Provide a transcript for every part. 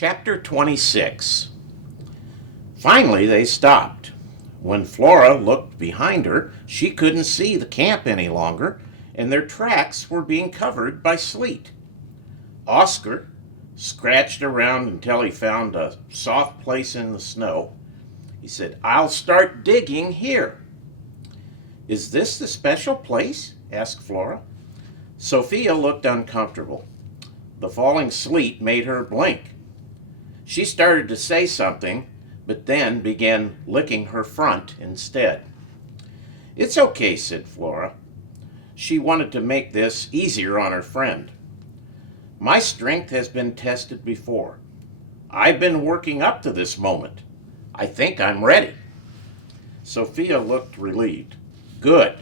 Chapter 26. Finally, they stopped. When Flora looked behind her, she couldn't see the camp any longer, and their tracks were being covered by sleet. Oscar scratched around until he found a soft place in the snow. He said, "I'll start digging here." "Is this the special place?" asked Flora. Sophia looked uncomfortable. The falling sleet made her blink. She started to say something, but then began licking her front instead. "It's okay," said Flora. She wanted to make this easier on her friend. "My strength has been tested before. I've been working up to this moment. I think I'm ready." Sophia looked relieved. "Good.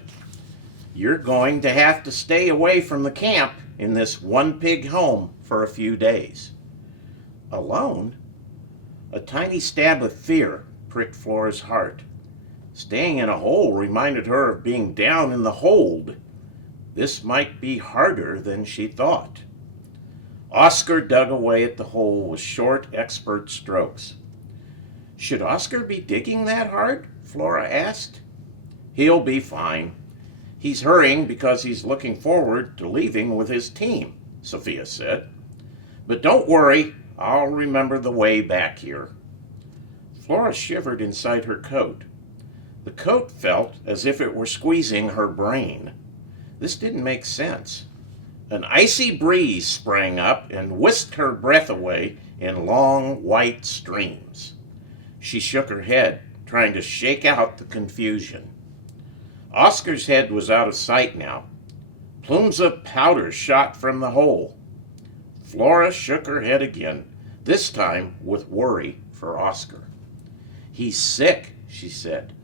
You're going to have to stay away from the camp in this one-pig home for a few days." Alone? A tiny stab of fear pricked Flora's heart. Staying in a hole reminded her of being down in the hold. This might be harder than she thought. Oscar dug away at the hole with short, expert strokes. "Should Oscar be digging that hard?" Flora asked. "He'll be fine. He's hurrying because he's looking forward to leaving with his team," Sophia said. "But don't worry, I'll remember the way back here." Flora shivered inside her coat. The coat felt as if it were squeezing her brain. This didn't make sense. An icy breeze sprang up and whisked her breath away in long, white streams. She shook her head, trying to shake out the confusion. Oscar's head was out of sight now. Plumes of powder shot from the hole. Flora shook her head again, this time with worry for Oscar. "He's sick," she said,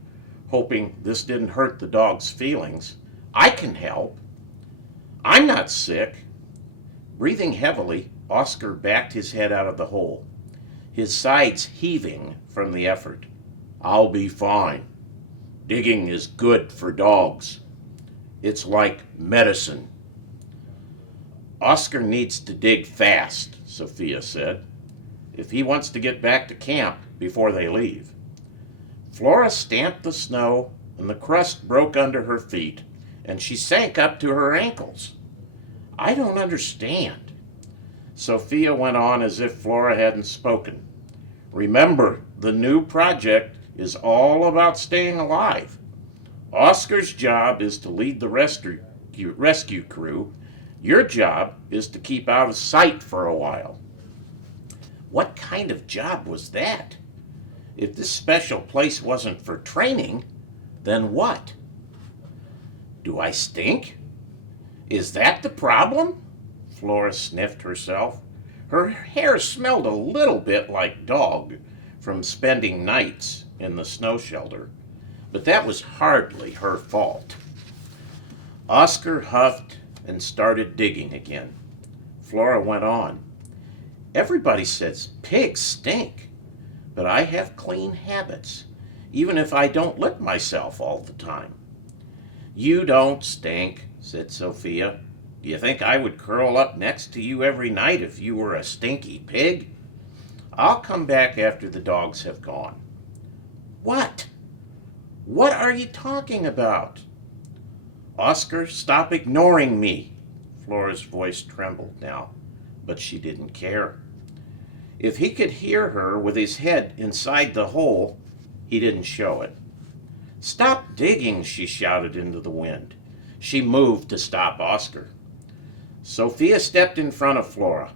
hoping this didn't hurt the dog's feelings. "I can help." "I'm not sick." Breathing heavily, Oscar backed his head out of the hole, his sides heaving from the effort. "I'll be fine. Digging is good for dogs. It's like medicine." "Oscar needs to dig fast," Sophia said, "if he wants to get back to camp before they leave." Flora stamped the snow, and the crust broke under her feet, and she sank up to her ankles. "I don't understand." Sophia went on as if Flora hadn't spoken. "Remember, the new project is all about staying alive. Oscar's job is to lead the rescue crew. Your job is to keep out of sight for a while." What kind of job was that? If this special place wasn't for training, then what? "Do I stink? Is that the problem?" Flora sniffed herself. Her hair smelled a little bit like dog from spending nights in the snow shelter, but that was hardly her fault. Oscar huffed and started digging again. Flora went on. "Everybody says pigs stink, but I have clean habits, even if I don't lick myself all the time." "You don't stink," said Sophia. "Do you think I would curl up next to you every night if you were a stinky pig? I'll come back after the dogs have gone." "What? What are you talking about?" "Oscar, stop ignoring me." Flora's voice trembled now, but she didn't care. If he could hear her with his head inside the hole, he didn't show it. "Stop digging," she shouted into the wind. She moved to stop Oscar. Sophia stepped in front of Flora.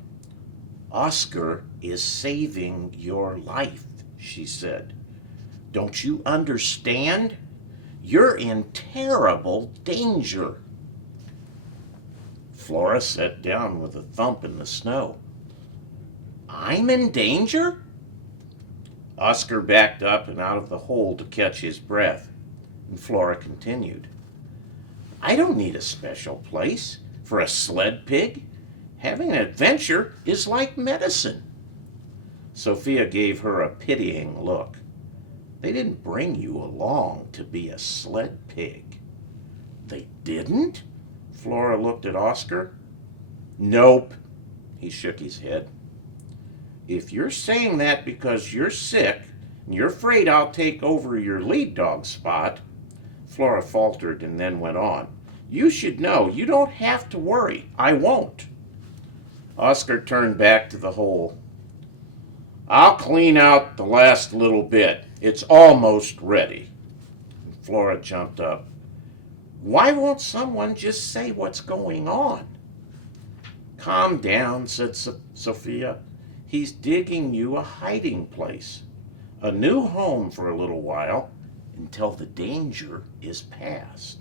"Oscar is saving your life," she said. "Don't you understand? You're in terrible danger." Flora sat down with a thump in the snow. "I'm in danger?" Oscar backed up and out of the hole to catch his breath, and Flora continued. "I don't need a special place for a sled pig. Having an adventure is like medicine." Sophia gave her a pitying look. "They didn't bring you along to be a sled pig." "They didn't?" Flora looked at Oscar. "Nope." He shook his head. If you're saying that because you're sick and you're afraid I'll take over your lead dog spot, Flora faltered and then went on. You should know you don't have to worry. I won't. Oscar turned back to the hole. I'll clean out the last little bit. It's almost ready. Flora jumped up. Why won't someone just say what's going on? Calm down, said Sophia. He's digging you a hiding place, a new home for a little while, until the danger is past.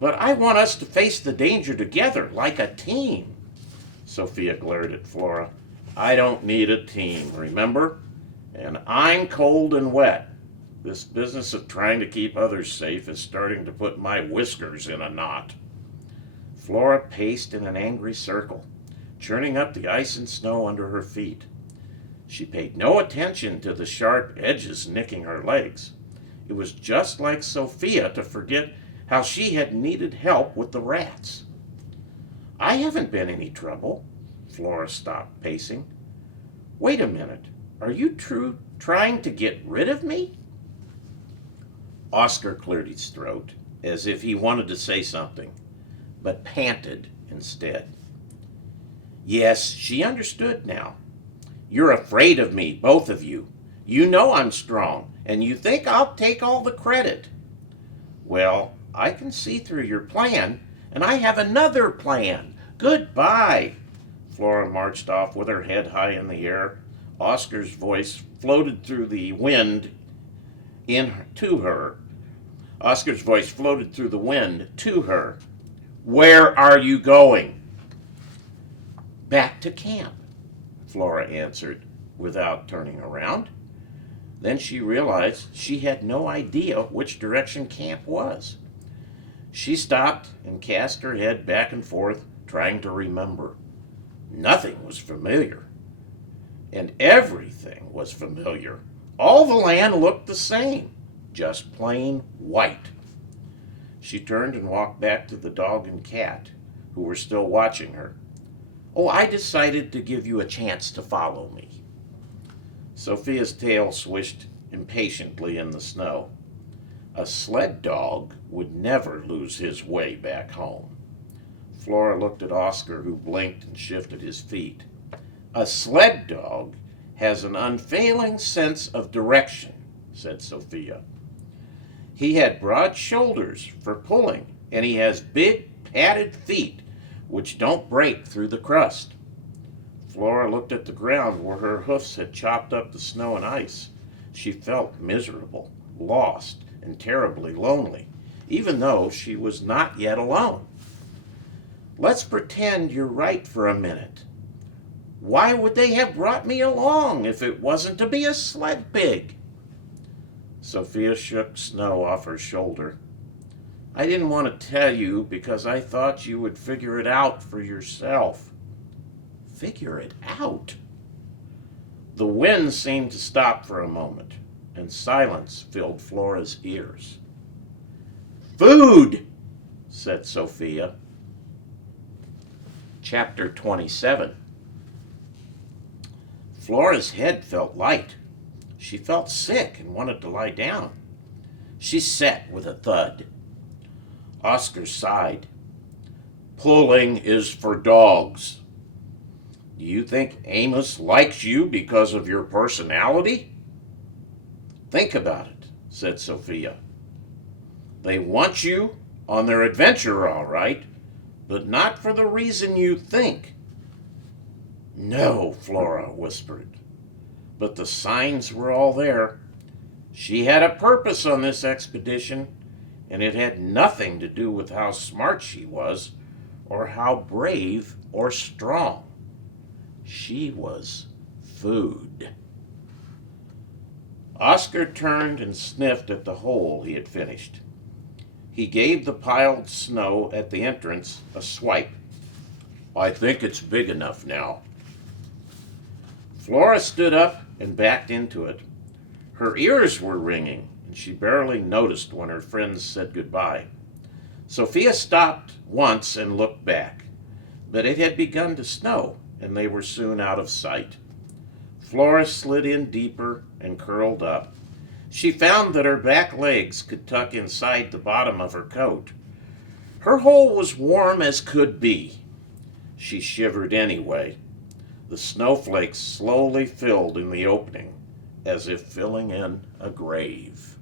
But I want us to face the danger together, like a team. Sophia glared at Flora. I don't need a team, remember? And I'm cold and wet. This business of trying to keep others safe is starting to put my whiskers in a knot. Flora paced in an angry circle, churning up the ice and snow under her feet. She paid no attention to the sharp edges nicking her legs. It was just like Sophia to forget how she had needed help with the rats. I haven't been any trouble. Flora stopped pacing. Wait a minute. Are you trying to get rid of me? Oscar cleared his throat, as if he wanted to say something, but panted instead. Yes, she understood now. You're afraid of me, both of you. You know I'm strong, and you think I'll take all the credit. Well, I can see through your plan, and I have another plan. Goodbye. Flora marched off with her head high in the air. Oscar's voice floated through the wind to her. Oscar's voice floated through the wind to her. Where are you going? Back to camp, Flora answered without turning around. Then she realized she had no idea which direction camp was. She stopped and cast her head back and forth, trying to remember. Nothing was familiar. And everything was familiar. All the land looked the same, just plain white. She turned and walked back to the dog and cat, who were still watching her. Oh, I decided to give you a chance to follow me. Sophia's tail swished impatiently in the snow. A sled dog would never lose his way back home. Flora looked at Oscar, who blinked and shifted his feet. A sled dog has an unfailing sense of direction, said Sophia. He had broad shoulders for pulling, and he has big, padded feet, which don't break through the crust. Flora looked at the ground where her hoofs had chopped up the snow and ice. She felt miserable, lost, and terribly lonely, even though she was not yet alone. Let's pretend you're right for a minute. Why would they have brought me along if it wasn't to be a sled pig? Sophia shook snow off her shoulder. I didn't want to tell you because I thought you would figure it out for yourself. Figure it out? The wind seemed to stop for a moment, and silence filled Flora's ears. Food, said Sophia. Chapter 27. Flora's head felt light. She felt sick and wanted to lie down. She sat with a thud. Oscar sighed. Pulling is for dogs. Do you think Amos likes you because of your personality? Think about it, said Sophia. They want you on their adventure, all right, but not for the reason you think. No, Flora whispered. But the signs were all there. She had a purpose on this expedition, and it had nothing to do with how smart she was, or how brave or strong. She was food. Oscar turned and sniffed at the hole he had finished. He gave the piled snow at the entrance a swipe. I think it's big enough now. Flora stood up and backed into it. Her ears were ringing, and she barely noticed when her friends said goodbye. Sophia stopped once and looked back, but it had begun to snow, and they were soon out of sight. Flora slid in deeper and curled up. She found that her back legs could tuck inside the bottom of her coat. Her hole was warm as could be. She shivered anyway. The snowflakes slowly filled in the opening, as if filling in a grave.